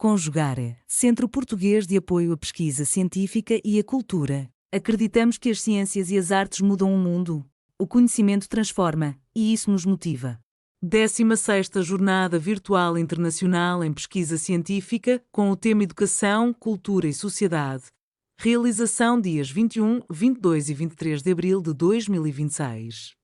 Conjugare, Centro Português de Apoio à Pesquisa Científica e à Cultura. Acreditamos que as ciências e as artes mudam o mundo. O conhecimento transforma, e isso nos motiva. 16ª Jornada Virtual Internacional em Pesquisa Científica, com o tema Educação, Cultura e Sociedade. Realização dias 21, 22 e 23 de abril de 2026.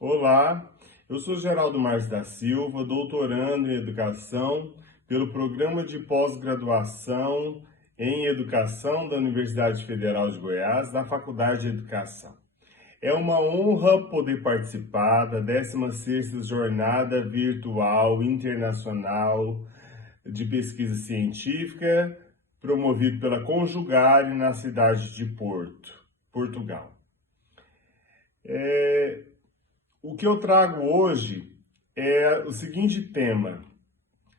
Olá, eu sou Geraldo Marques da Silva, doutorando em Educação pelo Programa de Pós-Graduação em Educação da Universidade Federal de Goiás, da Faculdade de Educação. É uma honra poder participar da 16ª Jornada Virtual Internacional de Pesquisa Científica, promovido pela Conjugare na cidade de Porto, Portugal. O que eu trago hoje é o seguinte tema: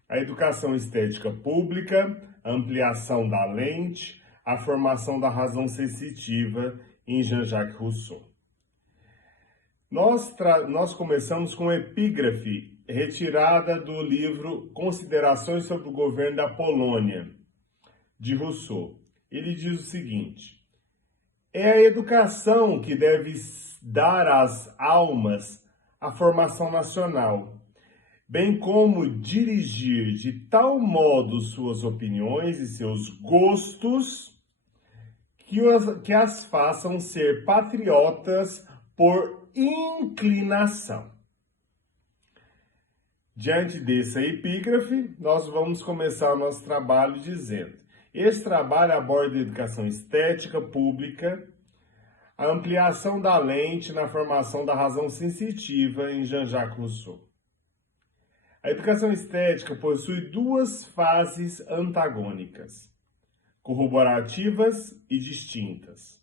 a educação estética pública, a ampliação da lente, a formação da razão sensitiva em Jean-Jacques Rousseau. Nós começamos com uma epígrafe retirada do livro Considerações sobre o Governo da Polônia, de Rousseau. Ele diz o seguinte: é a educação que deve dar às almas a formação nacional, bem como dirigir de tal modo suas opiniões e seus gostos que as façam ser patriotas por inclinação. Diante dessa epígrafe, nós vamos começar o nosso trabalho dizendo: esse trabalho aborda a educação estética pública, a ampliação da lente na formação da razão sensitiva em Jean-Jacques Rousseau. A educação estética possui duas fases antagônicas, corroborativas e distintas.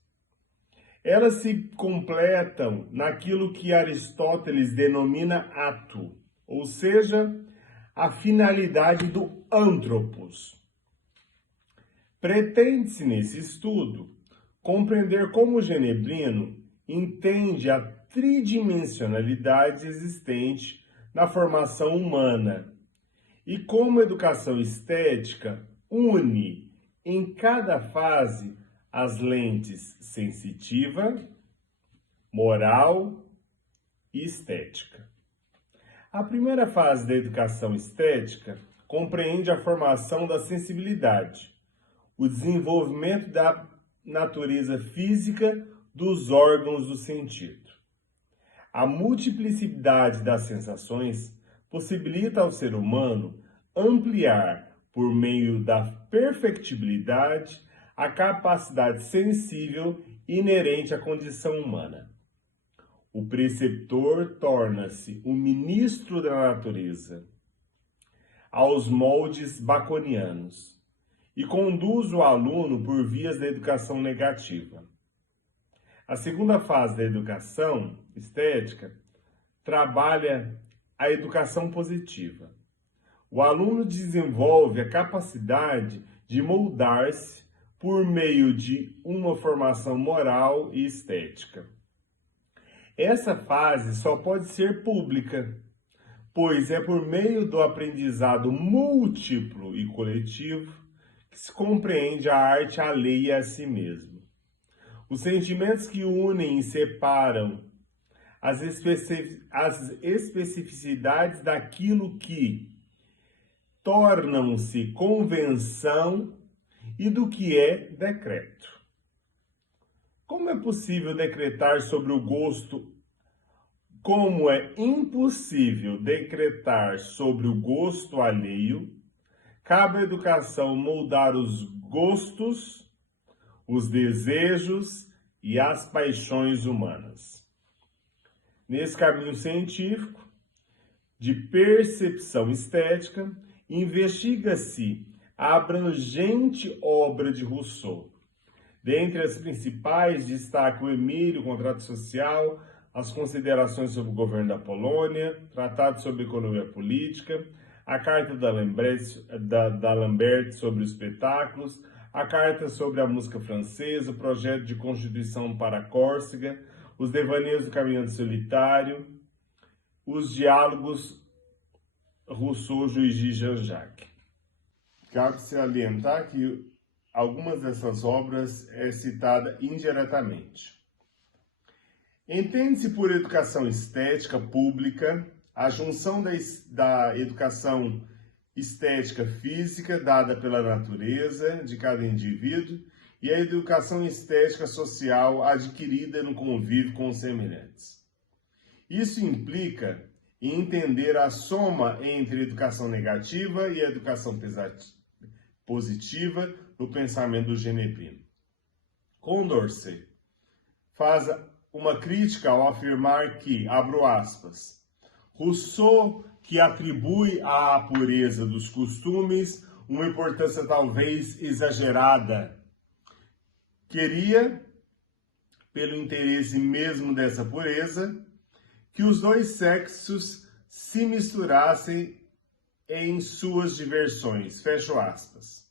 Elas se completam naquilo que Aristóteles denomina ato, ou seja, a finalidade do anthropos. Pretende-se nesse estudo compreender como o genebrino entende a tridimensionalidade existente na formação humana e como a educação estética une em cada fase as lentes sensitiva, moral e estética. A primeira fase da educação estética compreende a formação da sensibilidade, o desenvolvimento da natureza física dos órgãos do sentido. A multiplicidade das sensações possibilita ao ser humano ampliar, por meio da perfectibilidade, a capacidade sensível inerente à condição humana. O preceptor torna-se o ministro da natureza, aos moldes baconianos, e conduz o aluno por vias da educação negativa. A segunda fase da educação estética trabalha a educação positiva. O aluno desenvolve a capacidade de moldar-se por meio de uma formação moral e estética. Essa fase só pode ser pública, pois é por meio do aprendizado múltiplo e coletivo que se compreende a arte alheia a si mesmo. Os sentimentos que unem e separam as especificidades daquilo que tornam-se convenção e do que é decreto. Como é possível decretar sobre o gosto? Como é impossível decretar sobre o gosto alheio, cabe à educação moldar os gostos, os desejos e as paixões humanas. Nesse caminho científico de percepção estética, investiga-se a abrangente obra de Rousseau. Dentre as principais, destaca o Emílio, Contrato Social, as Considerações sobre o Governo da Polônia, Tratado sobre Economia Política, a Carta da Lambert sobre os espetáculos, a Carta sobre a música francesa, o Projeto de Constituição para a Córcega, os Devaneios do Caminhante Solitário, os diálogos Rousseau-Juigy Jean-Jacques. Cabe salientar que algumas dessas obras é citada indiretamente. Entende-se por educação estética pública a junção da educação estética física dada pela natureza de cada indivíduo e a educação estética social adquirida no convívio com os semelhantes. Isso implica em entender a soma entre a educação negativa e a educação positiva no pensamento do genebrino. Condorcet faz uma crítica ao afirmar que, abro aspas, Rousseau, que atribui à pureza dos costumes uma importância talvez exagerada, queria, pelo interesse mesmo dessa pureza, que os dois sexos se misturassem em suas diversões. Fecho aspas.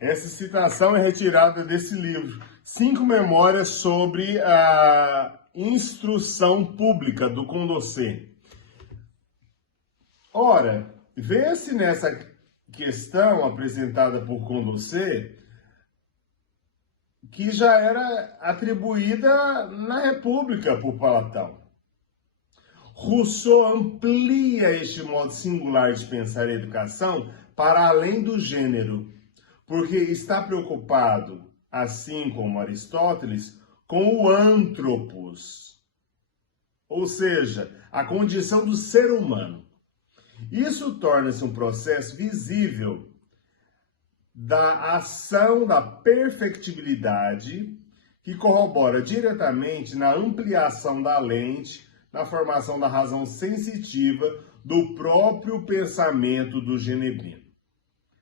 Essa citação é retirada desse livro, 5 memórias sobre a instrução pública do Condorcet. Ora, vê-se nessa questão apresentada por Condorcet que já era atribuída na República por Platão. Rousseau amplia este modo singular de pensar a educação para além do gênero, porque está preocupado, assim como Aristóteles, com o anthropos, ou seja, a condição do ser humano. Isso torna-se um processo visível da ação da perfectibilidade que corrobora diretamente na ampliação da lente, na formação da razão sensitiva do próprio pensamento do genebrino.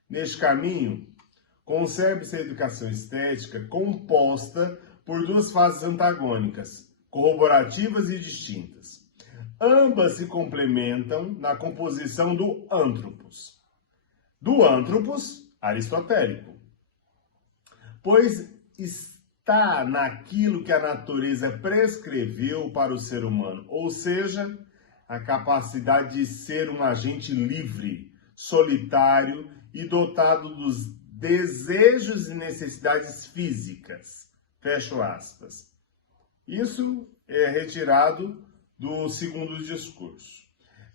Neste caminho, conserve-se a educação estética composta por 2 fases antagônicas, corroborativas e distintas. Ambas se complementam na composição do anthropos. Do anthropos aristotélico, pois está naquilo que a natureza prescreveu para o ser humano, ou seja, a capacidade de ser um agente livre, solitário e dotado dos desejos e necessidades físicas. Fecho aspas. Isso é retirado do segundo discurso.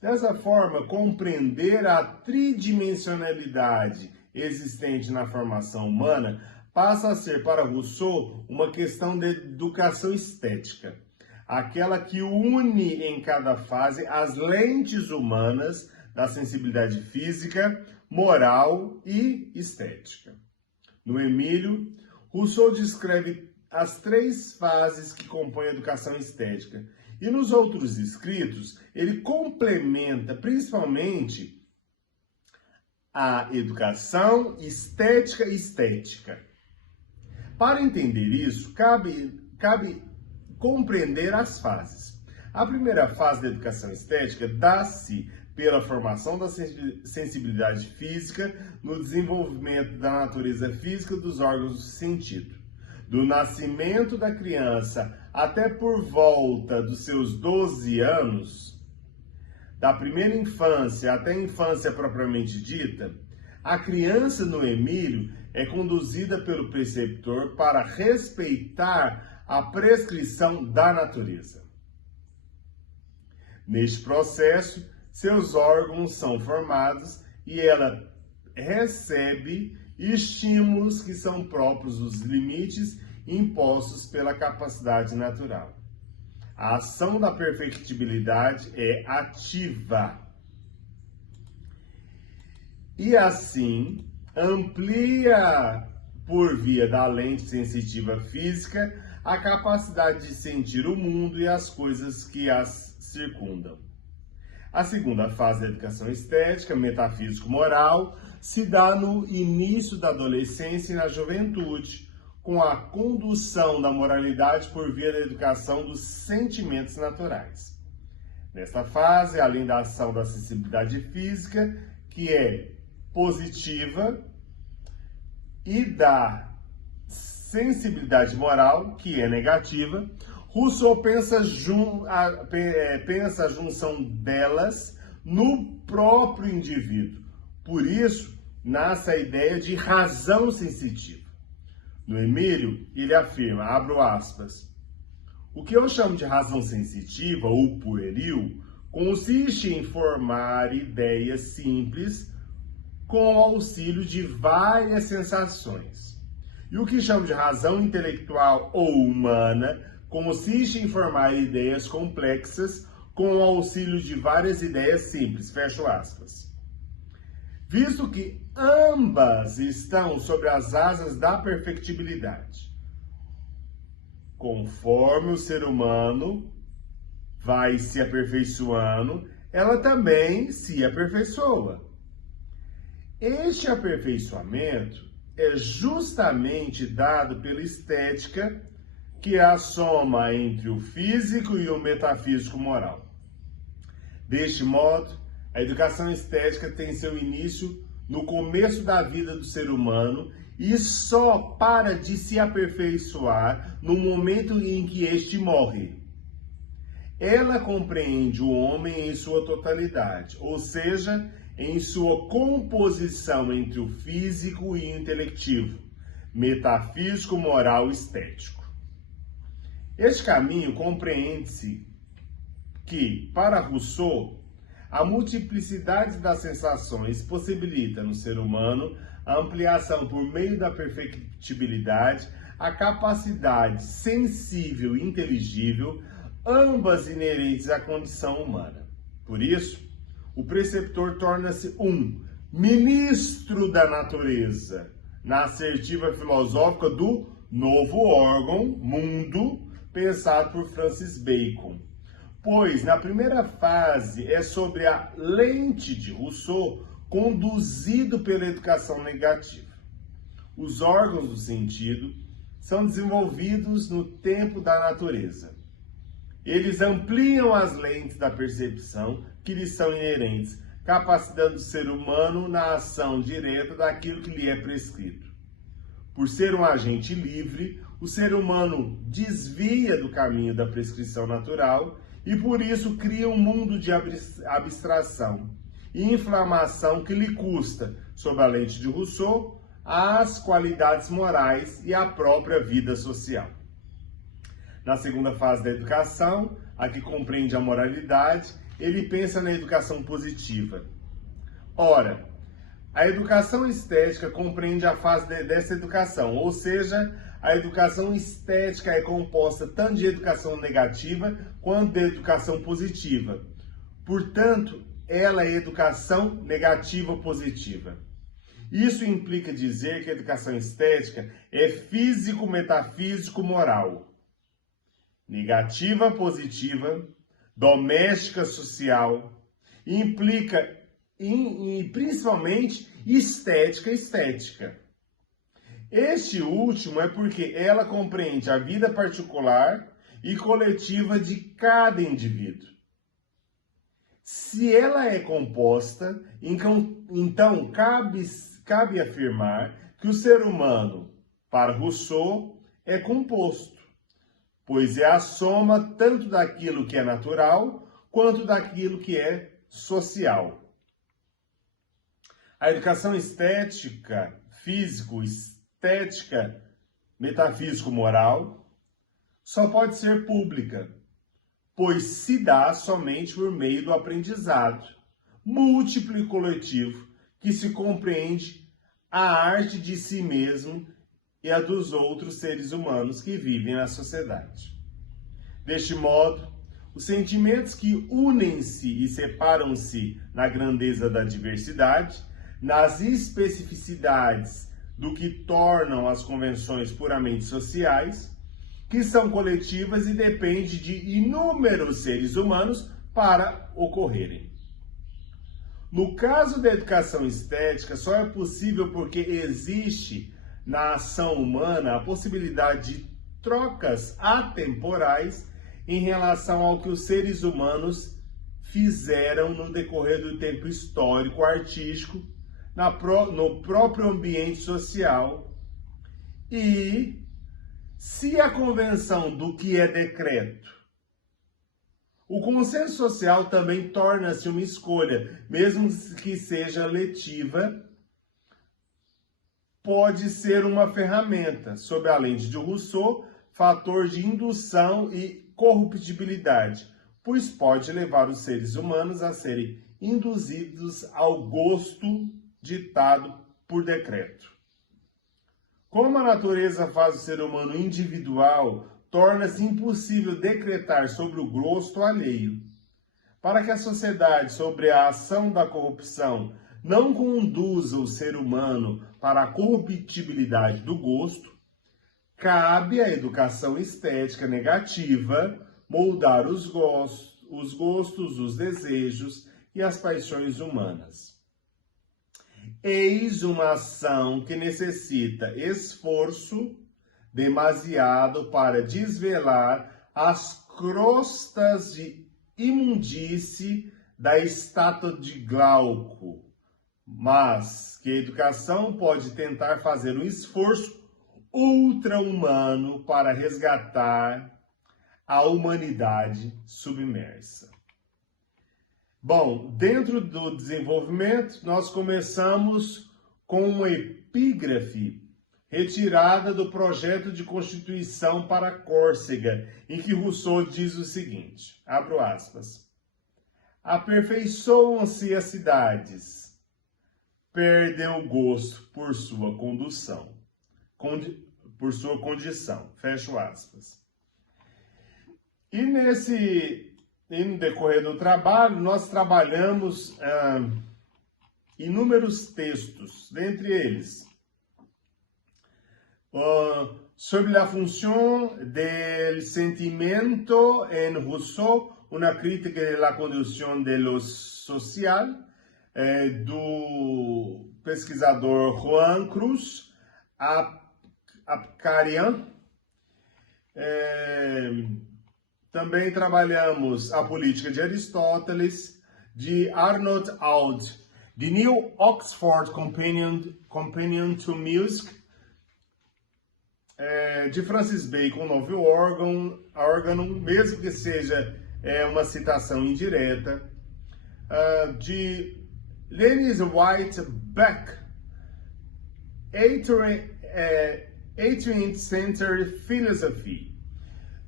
Dessa forma, compreender a tridimensionalidade existente na formação humana passa a ser para Rousseau uma questão de educação estética, aquela que une em cada fase as lentes humanas da sensibilidade física, moral e estética. No Emílio, Rousseau descreve as 3 fases que compõem a educação estética, e nos outros escritos ele complementa principalmente a educação estética e estética. Para entender isso, cabe compreender as fases. A primeira fase da educação estética dá-se pela formação da sensibilidade física no desenvolvimento da natureza física dos órgãos do sentido. Do nascimento da criança até por volta dos seus 12 anos, da primeira infância até a infância propriamente dita, a criança no Emílio é conduzida pelo preceptor para respeitar a prescrição da natureza. Neste processo, seus órgãos são formados e ela recebe estímulos que são próprios dos limites impostos pela capacidade natural. A ação da perfectibilidade é ativa. E assim, amplia, por via da lente sensitiva física, a capacidade de sentir o mundo e as coisas que as circundam. A segunda fase da educação estética, metafísico-moral, se dá no início da adolescência e na juventude, com a condução da moralidade por via da educação dos sentimentos naturais. Nesta fase, além da ação da sensibilidade física, que é positiva, e da sensibilidade moral, que é negativa, Rousseau pensa a junção delas no próprio indivíduo. Por isso, nasce a ideia de razão sensitiva. No Emílio, ele afirma, abro aspas, o que eu chamo de razão sensitiva, ou pueril, consiste em formar ideias simples com o auxílio de várias sensações. E o que chamo de razão intelectual ou humana consiste em formar ideias complexas com o auxílio de várias ideias simples, fecho aspas. Visto que ambas estão sobre as asas da perfectibilidade, conforme o ser humano vai se aperfeiçoando, ela também se aperfeiçoa. Este aperfeiçoamento é justamente dado pela estética, que é a soma entre o físico e o metafísico moral. Deste modo, a educação estética tem seu início no começo da vida do ser humano e só para de se aperfeiçoar no momento em que este morre. Ela compreende o homem em sua totalidade, ou seja, em sua composição entre o físico e o intelectivo, metafísico, moral e estético. Este caminho compreende-se que, para Rousseau, a multiplicidade das sensações possibilita no ser humano a ampliação por meio da perfectibilidade, a capacidade sensível e inteligível, ambas inerentes à condição humana. Por isso, o preceptor torna-se um ministro da natureza, na assertiva filosófica do novo órgão, mundo, pensado por Francis Bacon. Pois, na primeira fase, é sobre a lente de Rousseau, conduzido pela educação negativa. Os órgãos do sentido são desenvolvidos no tempo da natureza. Eles ampliam as lentes da percepção que lhes são inerentes, capacitando o ser humano na ação direta daquilo que lhe é prescrito. Por ser um agente livre, o ser humano desvia do caminho da prescrição natural e por isso cria um mundo de abstração e inflamação que lhe custa, sob a lente de Rousseau, as qualidades morais e a própria vida social. Na segunda fase da educação, a que compreende a moralidade, ele pensa na educação positiva. Ora, a educação estética compreende a fase dessa educação, ou seja, a educação estética é composta tanto de educação negativa quanto de educação positiva. Portanto, ela é educação negativa positiva. Isso implica dizer que a educação estética é físico-metafísico-moral. Negativa positiva, doméstica social, implica principalmente estética. Este último é porque ela compreende a vida particular e coletiva de cada indivíduo. Se ela é composta, então cabe afirmar que o ser humano, para Rousseau, é composto, pois é a soma tanto daquilo que é natural quanto daquilo que é social. A educação estética, físico-estética, metafísico-moral, só pode ser pública, pois se dá somente por meio do aprendizado, múltiplo e coletivo, que se compreende a arte de si mesmo e a dos outros seres humanos que vivem na sociedade. Deste modo, os sentimentos que unem-se e separam-se na grandeza da diversidade, nas especificidades do que tornam as convenções puramente sociais, que são coletivas e dependem de inúmeros seres humanos para ocorrerem. No caso da educação estética, só é possível porque existe na ação humana a possibilidade de trocas atemporais em relação ao que os seres humanos fizeram no decorrer do tempo histórico, artístico, no próprio ambiente social e Se a convenção do que é decreto, o consenso social também torna-se uma escolha, mesmo que seja letiva, pode ser uma ferramenta, sob a lente de Rousseau, fator de indução e corruptibilidade, pois pode levar os seres humanos a serem induzidos ao gosto ditado por decreto. Como a natureza faz o ser humano individual, torna-se impossível decretar sobre o gosto alheio. Para que a sociedade, sobre a ação da corrupção, não conduza o ser humano para a corruptibilidade do gosto, cabe à educação estética negativa moldar os gostos, os desejos e as paixões humanas. Eis uma ação que necessita esforço demasiado para desvelar as crostas de imundície da estátua de Glauco, mas que a educação pode tentar fazer um esforço ultra-humano para resgatar a humanidade submersa. Bom, dentro do desenvolvimento, nós começamos com uma epígrafe retirada do projeto de Constituição para Córcega, em que Rousseau diz o seguinte, abro aspas, aperfeiçoam-se as cidades, perdem o gosto por sua condição, fecho aspas. E no decorrer do trabalho, nós trabalhamos inúmeros textos, dentre eles, sobre a função do sentimento em Rousseau, uma crítica da condição de lo social, do pesquisador Juan Cruz Apkarian. Também trabalhamos a política de Aristóteles, de Arnold Aud, The New Oxford Companion to Music, de Francis Bacon, Novo Órgão, mesmo que seja uma citação indireta, de Lennis White Beck, 18th Century Philosophy,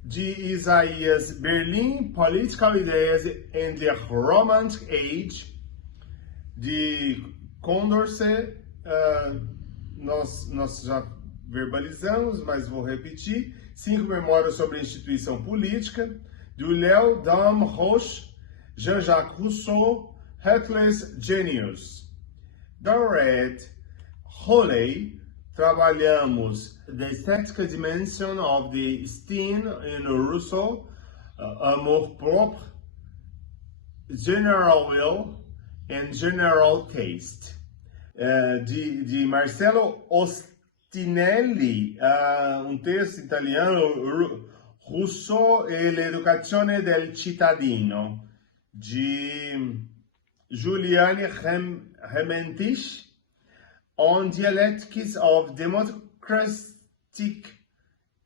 de Isaías Berlin, Political Ideas in the Romantic Age, de Condorcet, nós já verbalizamos, mas vou repetir, 5 memórias sobre a instituição política, do Léo Dame Roche, Jean-Jacques Rousseau, Heartless Genius. Da Red Holley, trabalhamos The Aesthetic Dimension of the Esteem in Rousseau, Amour Propre, General Will and General Taste. De Marcello Ostinelli, texto italiano, Rousseau e l'educazione del cittadino, de Juliane Rementich, On Dialectics of Democratic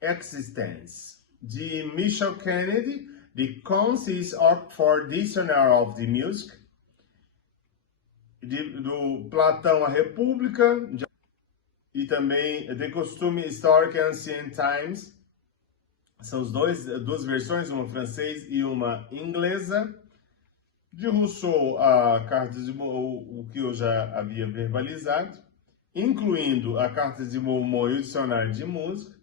Existence, de Michel Kennedy, The Concise Oxford Dictionary of the Music, do Platão a República, e também The Costume Historic Ancient Times. São duas versões, uma francesa e uma inglesa. De Rousseau, a Carta de o que eu já havia verbalizado, incluindo a Carta de Montmont e o Dicionário de Música,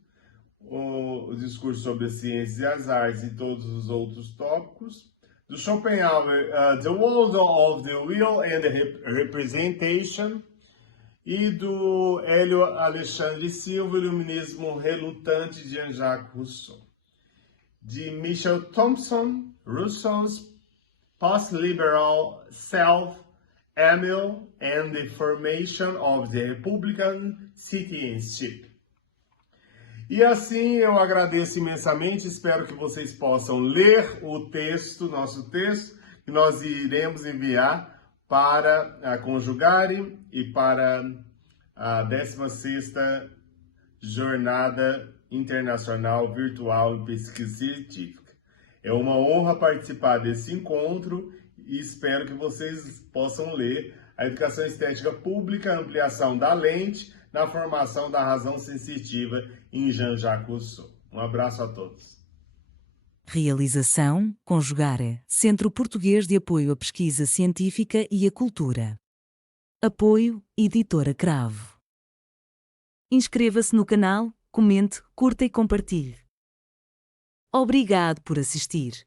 o discurso sobre as ciências e as artes e todos os outros tópicos. Do Schopenhauer, The World of the Will and the Representation, e do Hélio Alexandre Silva, Iluminismo Relutante, de Jean-Jacques Rousseau. De Michel Thompson, Rousseau's Post-Liberal Self, Emile, and the Formation of the Republican Citizenship. E assim eu agradeço imensamente, espero que vocês possam ler o texto, nosso texto, que nós iremos enviar para a Conjugare e para a 16ª Jornada Internacional Virtual em Pesquisa Científica. É uma honra participar desse encontro e espero que vocês possam ler a Educação Estética Pública, a ampliação da lente na formação da razão sensitiva em Jean-Jacques Rousseau. Um abraço a todos. Realização, Conjugare, Centro Português de Apoio à Pesquisa Científica e à Cultura. Apoio, Editora Cravo. Inscreva-se no canal, comente, curta e compartilhe. Obrigado por assistir.